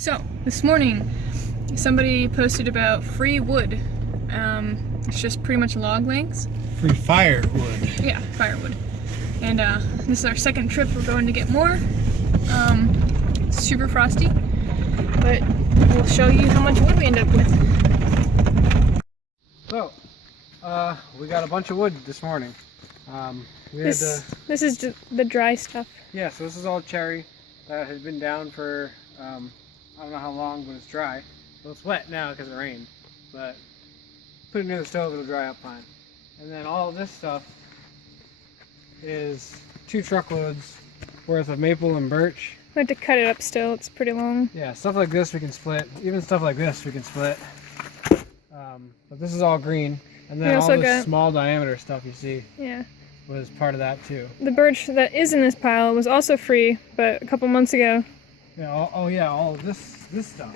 So, this morning, somebody posted about free wood. It's just pretty much log lengths. Free firewood. Yeah, firewood. And this is our second trip. We're going to get more. It's super frosty, but we'll show you how much wood we end up with. So, we got a bunch of wood this morning. This is just the dry stuff. Yeah, so this is all cherry that had been down for, I don't know how long, but it's dry. Well, it's wet now because it rained, but put it near the stove, it'll dry up fine. And then all of this stuff is 2 truckloads worth of maple and birch. We have to cut it up still, it's pretty long. Yeah, stuff like this we can split. Even stuff like this we can split. But this is all green. And then all this small diameter stuff you see was part of that too. The birch that is in this pile was also free, but a couple months ago. Yeah, all of this stuff.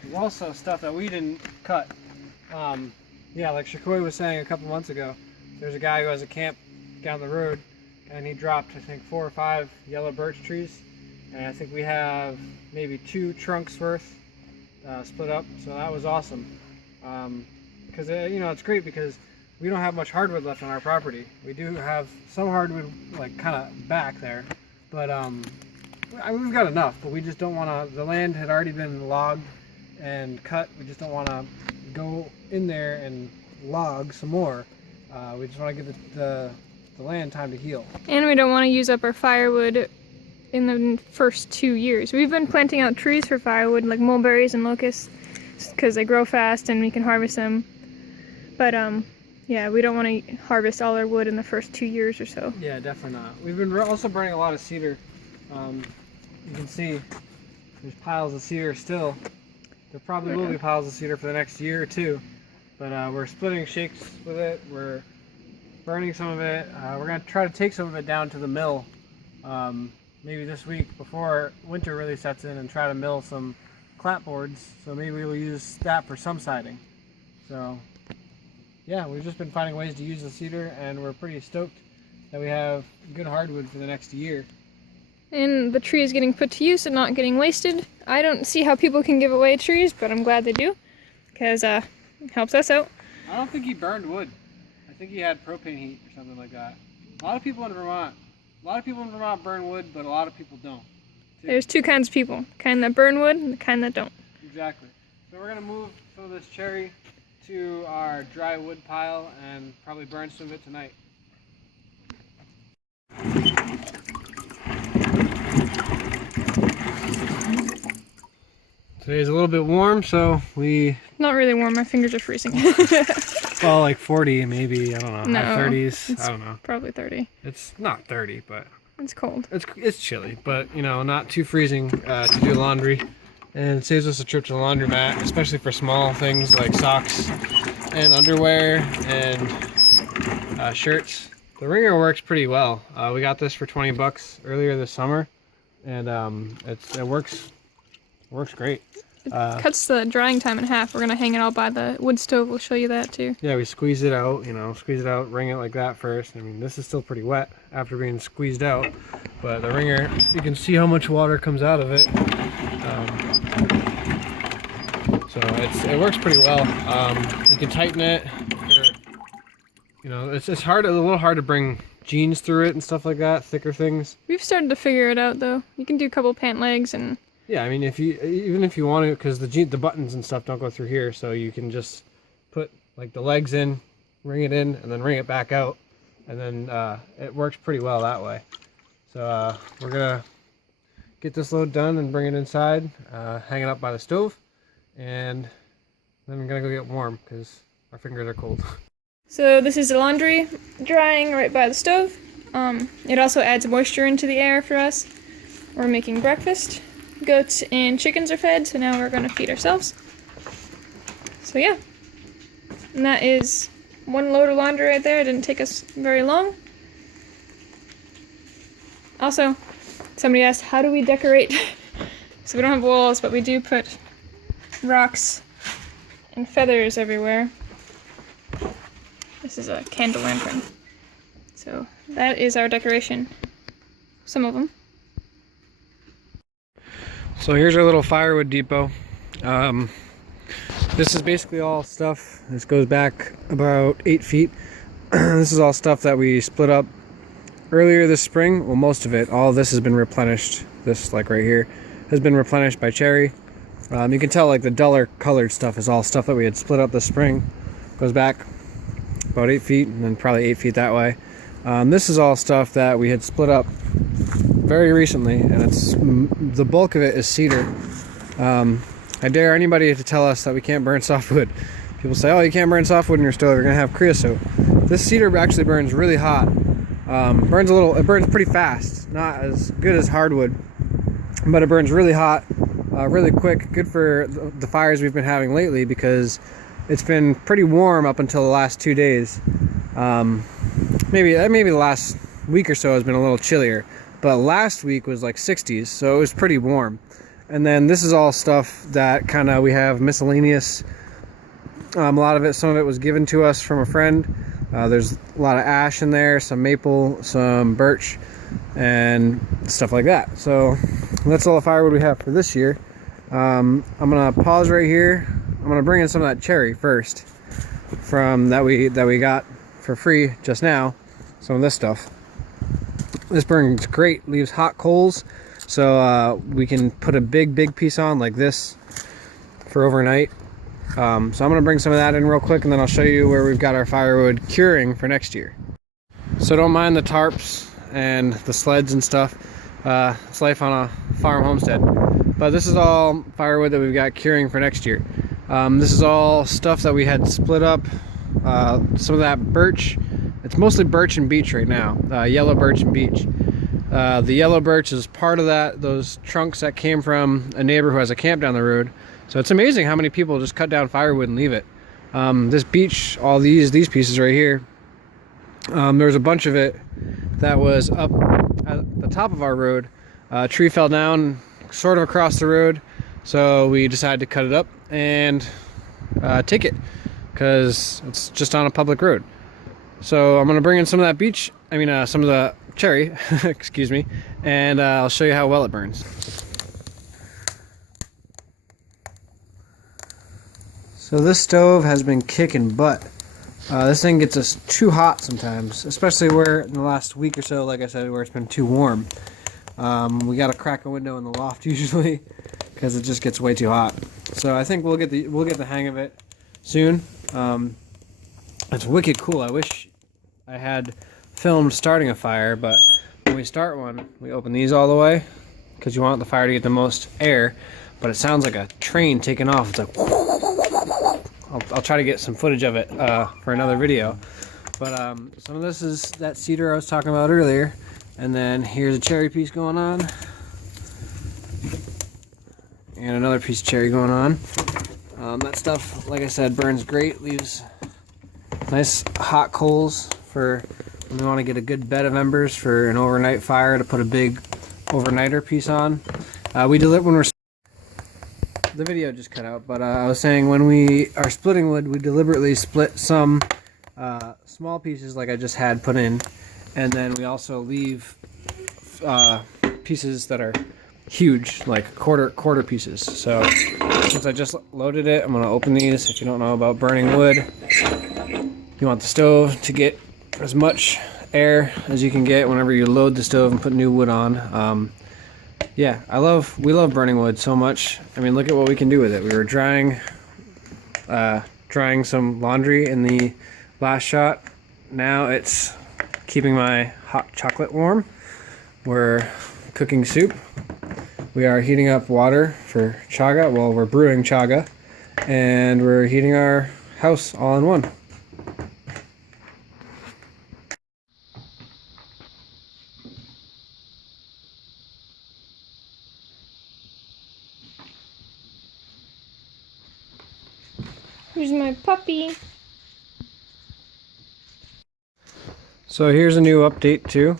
There's also stuff that we didn't cut. Yeah, like Shakoi was saying a couple months ago, there's a guy who has a camp down the road, and he dropped, I think, 4 or 5 yellow birch trees. And I think we have maybe 2 trunks worth split up, so that was awesome. Because it's great because we don't have much hardwood left on our property. We do have some hardwood like kind of back there, but we've got enough, but we just don't want to, the land had already been logged and cut. We just don't want to go in there and log some more. We just want to give the land time to heal. And we don't want to use up our firewood in the first 2 years. We've been planting out trees for firewood, like mulberries and locusts, because they grow fast and we can harvest them. But yeah, we don't want to harvest all our wood in the first 2 years or so. Yeah, definitely not. We've been also burning a lot of cedar. You can see there's piles of cedar still. There probably will be piles of cedar for the next year or 2. But we're splitting shakes with it. We're burning some of it. We're going to try to take some of it down to the mill maybe this week before winter really sets in, and try to mill some clapboards. So maybe we'll use that for some siding. So yeah, we've just been finding ways to use the cedar, and we're pretty stoked that we have good hardwood for the next year. And the tree is getting put to use and not getting wasted. I don't see how people can give away trees, but I'm glad they do, because it helps us out. I don't think he burned wood. I think he had propane heat or something like that. A lot of people in Vermont burn wood, but a lot of people don't. There's 2 kinds of people, the kind that burn wood and the kind that don't. Exactly. So we're going to move some of this cherry to our dry wood pile and probably burn some of it tonight. Today's a little bit warm, so Not really warm, my fingers are freezing. Well, like 40 maybe, I don't know, high 30s, I don't know. Probably 30. It's not 30, but... It's cold. It's chilly, but, not too freezing to do laundry. And it saves us a trip to the laundromat, especially for small things like socks and underwear and shirts. The wringer works pretty well. We got this for 20 bucks earlier this summer, and it works great. It cuts the drying time in half. We're gonna hang it all by the wood stove. We'll show you that too. Yeah, we squeeze it out, wring it like that first. I mean, this is still pretty wet after being squeezed out, but the wringer, you can see how much water comes out of it. So it works pretty well. You can tighten it. It's a little hard to bring jeans through it and stuff like that, thicker things. We've started to figure it out though. You can do a couple pant legs and. Yeah, I mean, even if you want to, because the buttons and stuff don't go through here, so you can just put like the legs in, ring it in, and then ring it back out, and then it works pretty well that way. So we're gonna get this load done and bring it inside, hang it up by the stove, and then we're gonna go get warm because our fingers are cold. So this is the laundry drying right by the stove. It also adds moisture into the air for us. We're making breakfast. Goats and chickens are fed, so now we're going to feed ourselves. So yeah, and that is 1 load of laundry right there. It didn't take us very long. Also, somebody asked, how do we decorate? So we don't have walls, but we do put rocks and feathers everywhere. This is a candle lantern. So that is our decoration. Some of them. So here's our little firewood depot. This is basically all stuff. This goes back about 8 feet. This is all stuff that we split up earlier this spring. Well, most of it. All of this has been replenished. This, like right here, has been replenished by Cherry. You can tell like the duller colored stuff is all stuff that we had split up this spring. Goes back about 8 feet and then probably 8 feet that way. This is all stuff that we had split up very recently, and it's the bulk of it is cedar. I dare anybody to tell us that we can't burn softwood. People say, oh, you can't burn softwood in your stove, you're gonna have creosote. This cedar actually burns really hot. It burns pretty fast. Not as good as hardwood, but it burns really hot, really quick. Good for the fires we've been having lately, because it's been pretty warm up until the last 2 days. Maybe the last week or so has been a little chillier, but last week was like 60s, so it was pretty warm. And then this is all stuff that kind of we have miscellaneous. A lot of it, some of it was given to us from a friend. There's a lot of ash in there, some maple, some birch, and stuff like that. So that's all the firewood we have for this year. I'm gonna pause right here. I'm gonna bring in some of that cherry first, from that we got for free just now. Some of this stuff. This burns great, leaves hot coals, so we can put a big piece on like this for overnight. So I'm gonna bring some of that in real quick, and then I'll show you where we've got our firewood curing for next year. So don't mind the tarps and the sleds and stuff. It's life on a farm homestead. But this is all firewood that we've got curing for next year. This is all stuff that we had split up. Some of that birch. It's mostly birch and beech right now. Yellow birch and beech. The yellow birch is part of those trunks that came from a neighbor who has a camp down the road. So it's amazing how many people just cut down firewood and leave it. This beech, all these pieces right here, there's a bunch of it that was up at the top of our road. A tree fell down sort of across the road, so we decided to cut it up and take it, because it's just on a public road. So I'm gonna bring in some of that beech, some of the cherry, excuse me, and I'll show you how well it burns. So this stove has been kicking butt. This thing gets us too hot sometimes, especially where in the last week or so, like I said, where it's been too warm. We gotta crack a window in the loft usually, because it just gets way too hot. So I think we'll get the hang of it soon. It's wicked cool. I wish I had filmed starting a fire, but when we start one, we open these all the way, because you want the fire to get the most air, but it sounds like a train taking off. It's like, I'll try to get some footage of it for another video. But some of this is that cedar I was talking about earlier, and then here's a cherry piece going on, and another piece of cherry going on. That stuff, like I said, burns great, leaves nice hot coals for when we want to get a good bed of embers for an overnight fire to put a big overnighter piece on. The video just cut out, but I was saying when we are splitting wood, we deliberately split some small pieces like I just had put in, and then we also leave pieces that are huge, like quarter pieces. So since I just loaded it, I'm going to open these. If you don't know about burning wood, you want the stove to get as much air as you can get whenever you load the stove and put new wood on. Yeah, we love burning wood so much. I mean, look at what we can do with it. We were drying some laundry in the last shot. Now it's keeping my hot chocolate warm. We're cooking soup. We are heating up water for chaga. Well, we're brewing chaga, and we're heating our house all in one. Here's my puppy. So here's a new update too.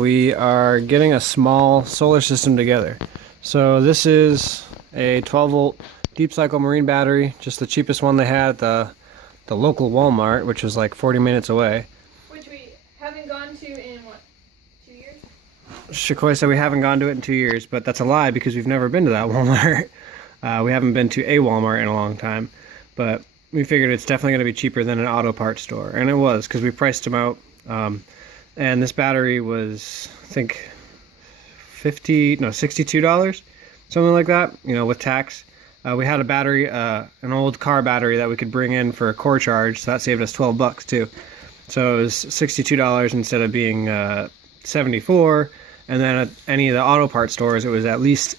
We are getting a small solar system together. So this is a 12-volt deep cycle marine battery, just the cheapest one they had at the local Walmart, which was like 40 minutes away. Which we haven't gone to in what, 2 years? Shakoi said we haven't gone to it in 2 years, but that's a lie because we've never been to that Walmart. We haven't been to a Walmart in a long time, but we figured it's definitely going to be cheaper than an auto parts store, and it was because we priced them out. And this battery was, I think, $62, something like that, with tax. We had a battery, an old car battery that we could bring in for a core charge, so that saved us $12 too. So it was $62 instead of being $74. And then at any of the auto parts stores, it was at least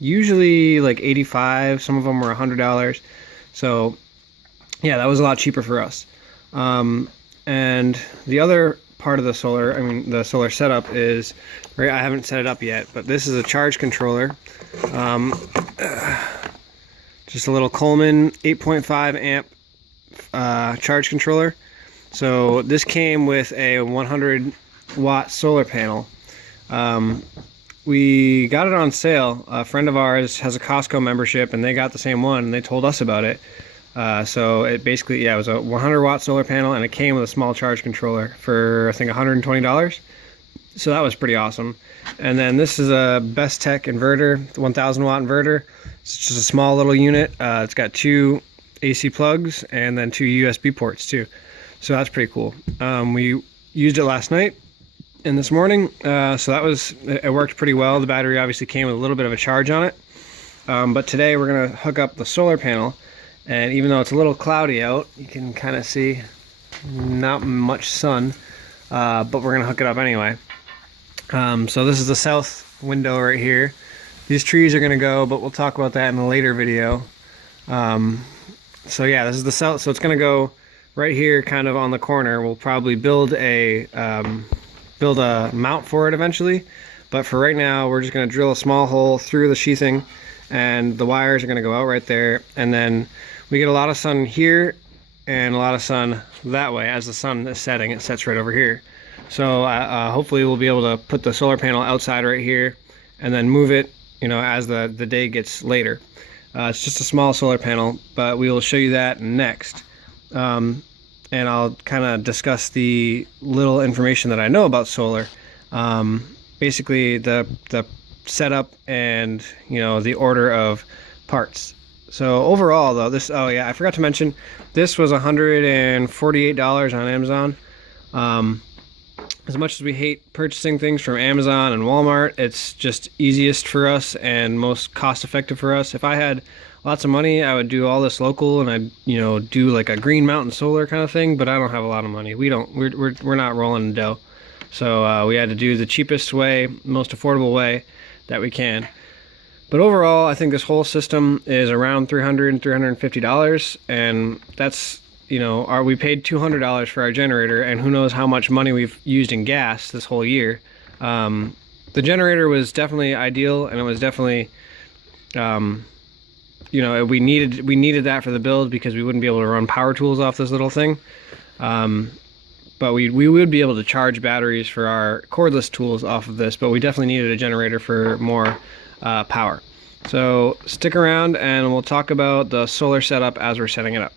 usually like $85. Some of them were $100. So yeah, that was a lot cheaper for us. And the other part of the solar setup is, right, I haven't set it up yet, but this is a charge controller. Just a little Coleman 8.5 amp charge controller. So this came with a 100 watt solar panel. We got it on sale. A friend of ours has a Costco membership and they got the same one and they told us about it. So it basically, it was a 100 watt solar panel and it came with a small charge controller for, I think, $120. So that was pretty awesome. And then this is a Best Tech inverter, the 1000 watt inverter. It's just a small little unit. It's got 2 AC plugs and then 2 USB ports too. So that's pretty cool. We used it last night and this morning. So it worked pretty well. The battery obviously came with a little bit of a charge on it. But today we're gonna hook up the solar panel. And even though it's a little cloudy out, you can kind of see not much sun, but we're gonna hook it up anyway. So this is the south window right here. These trees are gonna go, but we'll talk about that in a later video. So yeah, this is the south, so it's gonna go right here, kind of on the corner. We'll probably build a mount for it eventually, but for right now, we're just gonna drill a small hole through the sheathing, and the wires are gonna go out right there, and then we get a lot of sun here and a lot of sun that way. As the sun is setting, it sets right over here. So hopefully we'll be able to put the solar panel outside right here and then move it, as the day gets later. It's just a small solar panel, but we will show you that next. And I'll kind of discuss the little information that I know about solar. Basically the setup and, the order of parts. So overall though, I forgot to mention, this was $148 on Amazon. As much as we hate purchasing things from Amazon and Walmart, it's just easiest for us and most cost effective for us. If I had lots of money, I would do all this local and I'd, do like a Green Mountain Solar kind of thing, but I don't have a lot of money. We're not rolling in dough. So we had to do the cheapest way, most affordable way that we can. But overall, I think this whole system is around $300, $350, and that's, we paid $200 for our generator, and who knows how much money we've used in gas this whole year. The generator was definitely ideal, and it was definitely, we needed that for the build because we wouldn't be able to run power tools off this little thing. But we would be able to charge batteries for our cordless tools off of this, but we definitely needed a generator for more power. So stick around and we'll talk about the solar setup as we're setting it up.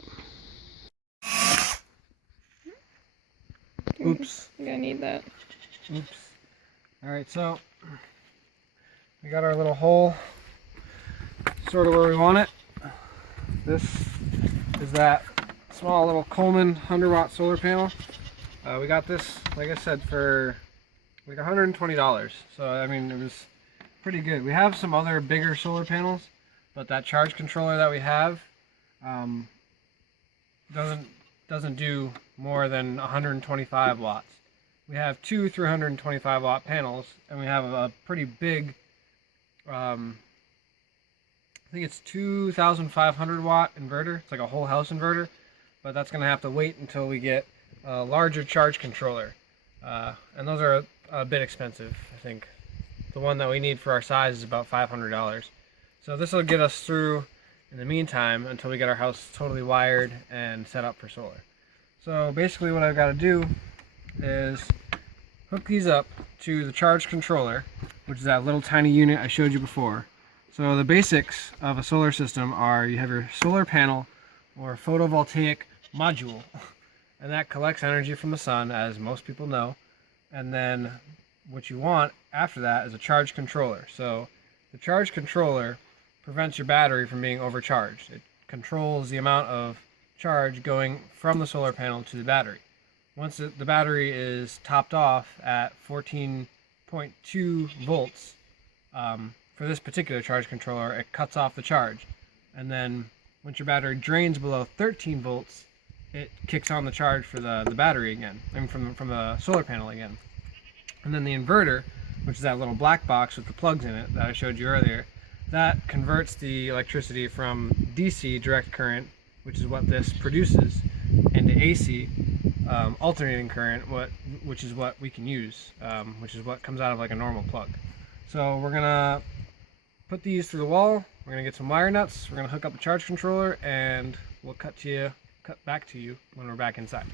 Oops. I'm gonna need that. Oops. Alright, so we got our little hole sort of where we want it. This is that small little Coleman 100 watt solar panel. We got this, like I said, for like $120. So it was pretty good. We have some other bigger solar panels, but that charge controller that we have doesn't do more than 125 watts. We have 2 325 watt panels, and we have a pretty big, I think it's 2,500 watt inverter. It's like a whole house inverter, but that's going to have to wait until we get a larger charge controller. And those are a bit expensive. I think the one that we need for our size is about $500. So this will get us through in the meantime until we get our house totally wired and set up for solar. So basically what I've got to do is hook these up to the charge controller, which is that little tiny unit I showed you before. So the basics of a solar system are you have your solar panel or photovoltaic module, and that collects energy from the sun, as most people know. And then what you want after that is a charge controller. So the charge controller prevents your battery from being overcharged. It controls the amount of charge going from the solar panel to the battery. Once the battery is topped off at 14.2 volts, for this particular charge controller, it cuts off the charge. And then once your battery drains below 13 volts, it kicks on the charge for the battery again, I mean from the solar panel again. And then the inverter, which is that little black box with the plugs in it that I showed you earlier, that converts the electricity from DC, direct current, which is what this produces, into AC, alternating current, which is what we can use, which is what comes out of like a normal plug. So we're gonna put these through the wall. We're gonna get some wire nuts. We're gonna hook up a charge controller, and we'll cut back to you when we're back inside.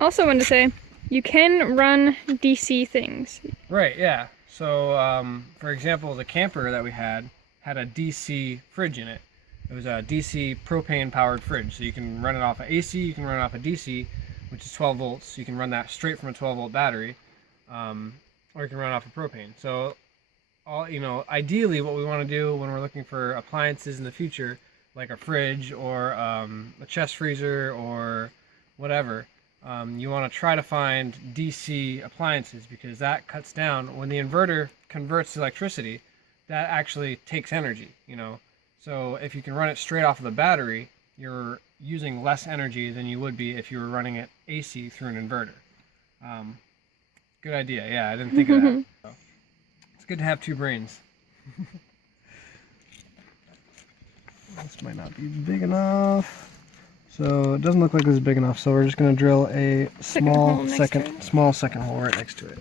Also wanted to say, you can run DC things. Right, yeah. So, for example, the camper that we had a DC fridge in it. It was a DC propane-powered fridge. So you can run it off of AC, you can run it off of DC, which is 12 volts. You can run that straight from a 12-volt battery, or you can run off of propane. So, ideally what we want to do when we're looking for appliances in the future, like a fridge or a chest freezer or whatever, you want to try to find DC appliances, because that cuts down, when the inverter converts electricity, that actually takes energy, So if you can run it straight off of the battery, you're using less energy than you would be if you were running it AC through an inverter. Good idea. Yeah, I didn't think of that. So, it's good to have two brains. This might not be big enough. So it doesn't look like this is big enough, so we're just going to drill a small second hole right next to it.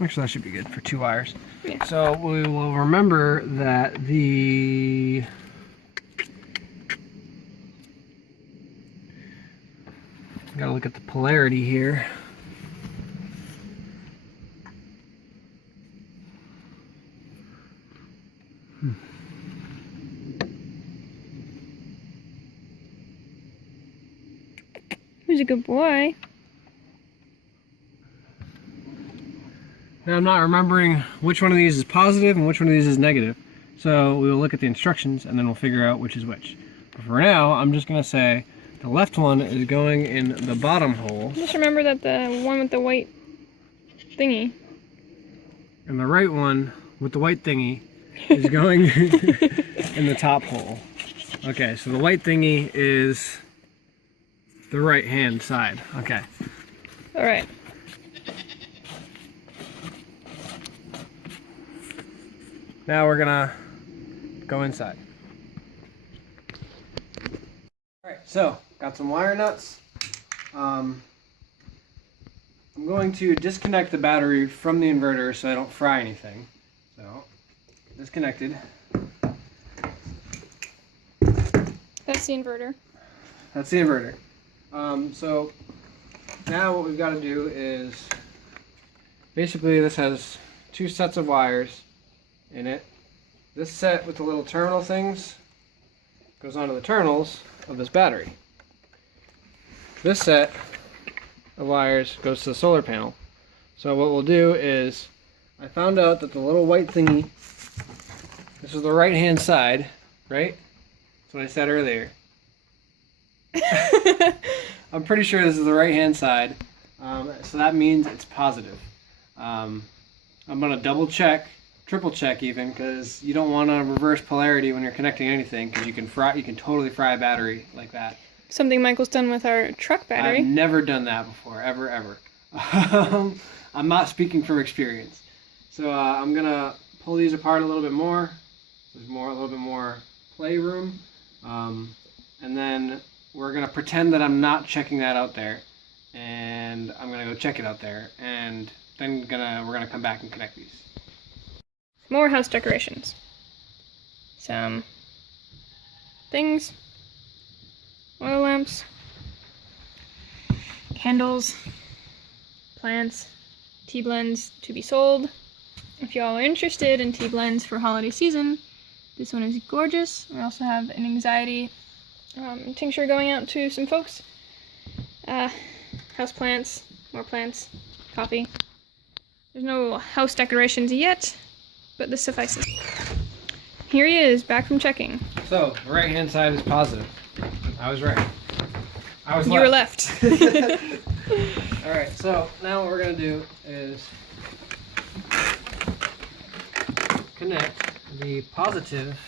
Actually, that should be good for 2 wires. Yeah. So we will remember that gotta look at the polarity here. Who's a good boy? Now I'm not remembering which one of these is positive and which one of these is negative. So we will look at the instructions and then we'll figure out which is which. But for now, I'm just going to say the left one is going in the bottom hole. Just remember that the one with the white thingy. And the right one with the white thingy is going in the top hole. Okay, so the white thingy is the right hand side. Okay. Alright. Now we're gonna go inside. Alright, so got some wire nuts. I'm going to disconnect the battery from the inverter so I don't fry anything. So, disconnected. That's the inverter. That's the inverter. So now what we've got to do is, basically this has 2 sets of wires in it. This set with the little terminal things goes onto the terminals of this battery. This set of wires goes to the solar panel. So what we'll do is, I found out that the little white thingy, this is the right hand side, right? That's what I said earlier. I'm pretty sure this is the right hand side, so that means it's positive. I'm going to triple check even, because you don't want to reverse polarity when you're connecting anything, because you can totally fry a battery like that. Something Michael's done with our truck battery. I've never done that before, ever. I'm not speaking from experience. So I'm going to pull these apart a little bit more. There's a little bit more play room. And then we're going to pretend that I'm not checking that out there. And I'm going to go check it out there. And then we're going to come back and connect these. More house decorations. Some things. Oil lamps. Candles. Plants. Tea blends to be sold. if y'all are interested in tea blends for holiday season, this one is gorgeous. We also have an anxiety tincture going out to some folks. House plants, more plants, coffee. There's no house decorations yet, but this suffices. Here he is, back from checking. So, the right-hand side is positive. I was right. I was You were left. Alright, so now what we're going to do is connect the positive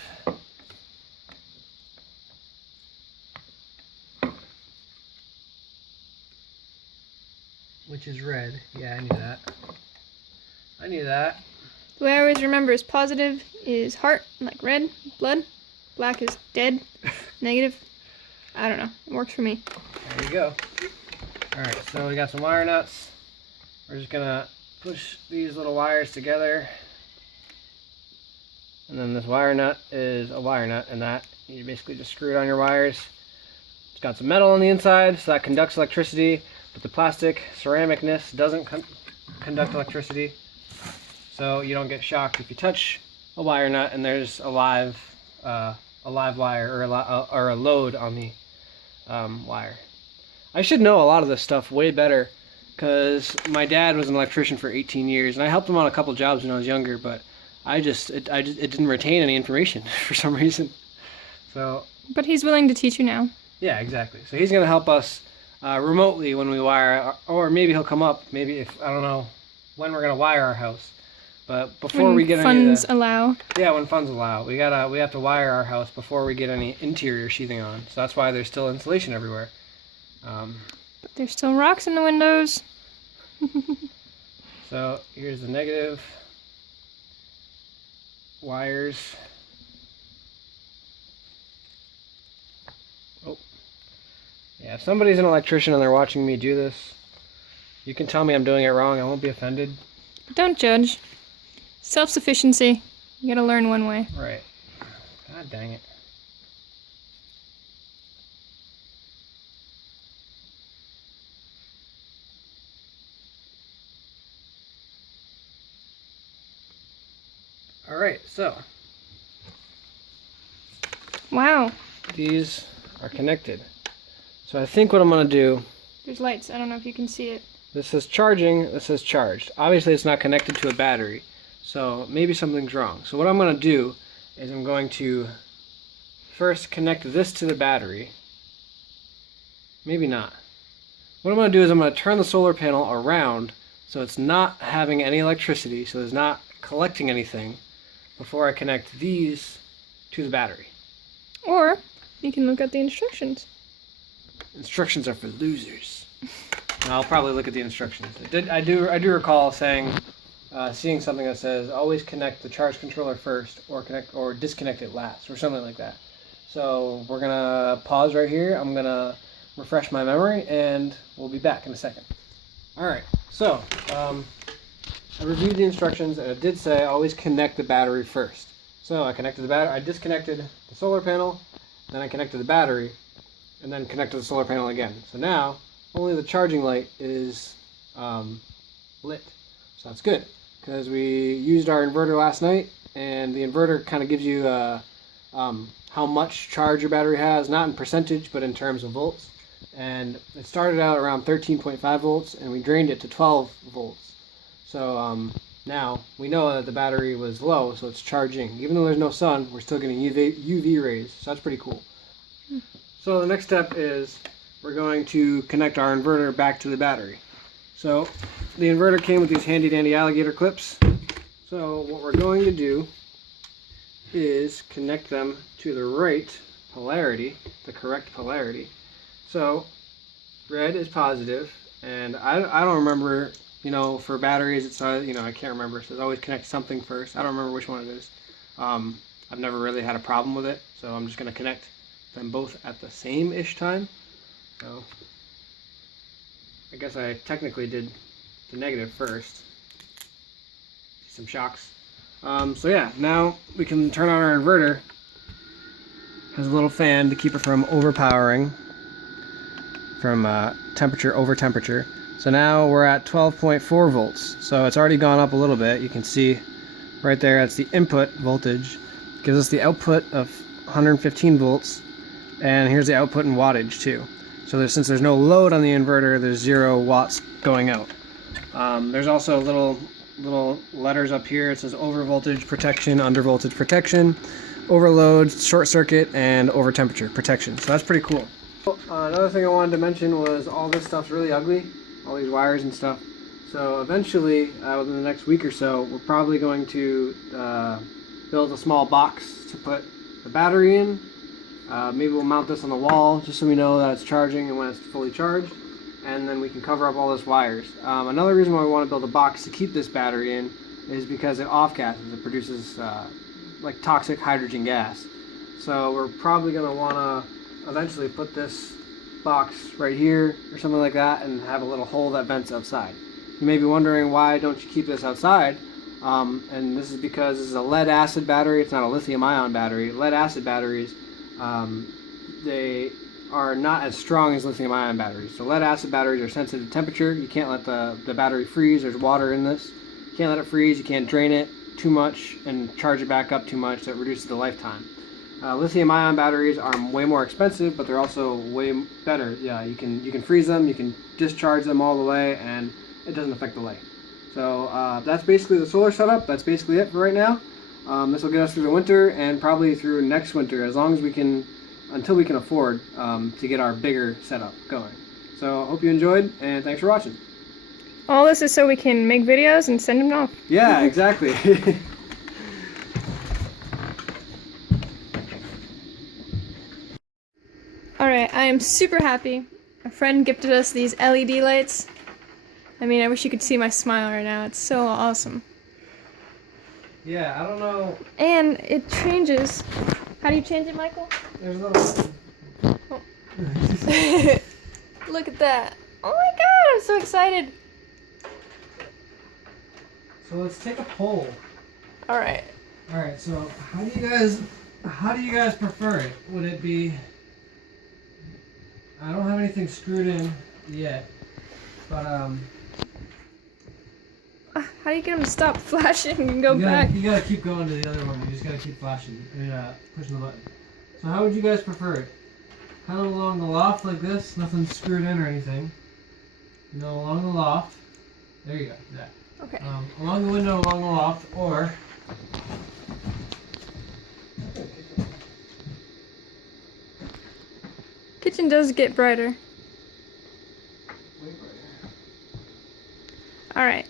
which is red. Yeah, I knew that. I knew that. The way I always remember is positive is heart, like red, blood. Black is dead, negative. I don't know. It works for me. There you go. Alright, so we got some wire nuts. We're just gonna push these little wires together. And then this wire nut is a wire nut, and that you basically just screw it on your wires. It's got some metal on the inside, so that conducts electricity, but the plastic ceramicness doesn't conduct electricity. So you don't get shocked if you touch a wire nut and there's a live wire or a load on the wire. I should know a lot of this stuff way better because my dad was an electrician for 18 years and I helped him on a couple jobs when I was younger, but it didn't retain any information for some reason. So. But he's willing to teach you now. Yeah, exactly. So he's gonna help us remotely when we wire, or maybe he'll come up. Maybe if I don't know when we're gonna wire our house. But before we get funds allow. Yeah, when funds allow. We have to wire our house before we get any interior sheathing on. So that's why there's still insulation everywhere. But there's still rocks in the windows. So here's the negative wires. Oh. Yeah, if somebody's an electrician and they're watching me do this, you can tell me I'm doing it wrong. I won't be offended. Don't judge. Self-sufficiency. You gotta learn one way. Right. God dang it. Alright, so. Wow. These are connected. So I think what I'm going to do. There's lights. I don't know if you can see it. This says charging, this says charged. Obviously it's not connected to a battery. So maybe something's wrong. So what I'm going to do is I'm going to first connect this to the battery. Maybe not. What I'm going to do is I'm going to turn the solar panel around so it's not having any electricity, so it's not collecting anything before I connect these to the battery. Or you can look at the instructions. Instructions are for losers. And I'll probably look at the instructions. I do recall saying, seeing something that says always connect the charge controller first, or disconnect it last, or something like that. So we're gonna pause right here. I'm gonna refresh my memory, and we'll be back in a second. All right. So I reviewed the instructions, and it did say always connect the battery first. So I connected the battery. I disconnected the solar panel, then I connected the battery, and then connected the solar panel again. So now only the charging light is lit. So that's good because we used our inverter last night, and the inverter kind of gives you how much charge your battery has, not in percentage, but in terms of volts. And it started out around 13.5 volts, and we drained it to 12 volts. So now we know that the battery was low, so it's charging. Even though there's no sun, we're still getting UV rays, so that's pretty cool. So the next step is we're going to connect our inverter back to the battery. So the inverter came with these handy dandy alligator clips. So what we're going to do is connect them to the right polarity, the correct polarity. So red is positive, and I don't remember, for batteries it's I can't remember. It says always connect something first. I don't remember which one it is. I've never really had a problem with it, so I'm just going to connect them both at the same-ish time. So I guess I technically did the negative first. Some shocks. So yeah, now we can turn on our inverter. It has a little fan to keep it from overpowering, from temperature over temperature. So now we're at 12.4 volts. So it's already gone up a little bit. You can see right there, that's the input voltage. Gives us the output of 115 volts, and here's the output in wattage too. So since there's no load on the inverter, there's 0 watts going out. There's also little letters up here. It says over voltage protection, under voltage protection, overload, short circuit, and over temperature protection. So that's pretty cool. Another thing I wanted to mention was all this stuff's really ugly, all these wires and stuff. So eventually, within the next week or so, we're probably going to build a small box to put the battery in. Maybe we'll mount this on the wall just so we know that it's charging and when it's fully charged, and then we can cover up all those wires. Another reason why we want to build a box to keep this battery in is because it off-gases. It produces like toxic hydrogen gas. So we're probably going to want to eventually put this box right here or something like that and have a little hole that vents outside. You may be wondering, why don't you keep this outside? And this is because this is a lead acid battery. It's not a lithium ion battery. Lead acid batteries, they are not as strong as lithium ion batteries. So lead acid batteries are sensitive to temperature. You can't let the battery freeze. There's water in this. You can't let it freeze. You can't drain it too much and charge it back up too much. So it reduces the lifetime. Lithium ion batteries are way more expensive, but they're also way better. Yeah, you can freeze them, you can discharge them all the way, and it doesn't affect the light. So that's basically the solar setup. That's basically it for right now. This will get us through the winter and probably through next winter, as long as we can, until we can afford to get our bigger setup going. So I hope you enjoyed, and thanks for watching. All this is so we can make videos and send them off. Yeah, exactly. Alright, I am super happy. A friend gifted us these LED lights. I mean, I wish you could see my smile right now. It's so awesome. Yeah, I don't know. And it changes. How do you change it, Michael? There's a little... Oh. Look at that. Oh my god, I'm so excited. So let's take a poll. Alright. Alright, so how do you guys prefer it? Would it be... I don't have anything screwed in yet, but how do you get them to stop flashing and go back? You gotta keep going to the other one. You just gotta keep flashing and pushing the button. So how would you guys prefer it? Kind of along the loft like this, nothing screwed in or anything. You know, along the loft. There you go. That. Okay. Along the window, along the loft, or Kitchen does get brighter. way brighter. Alright.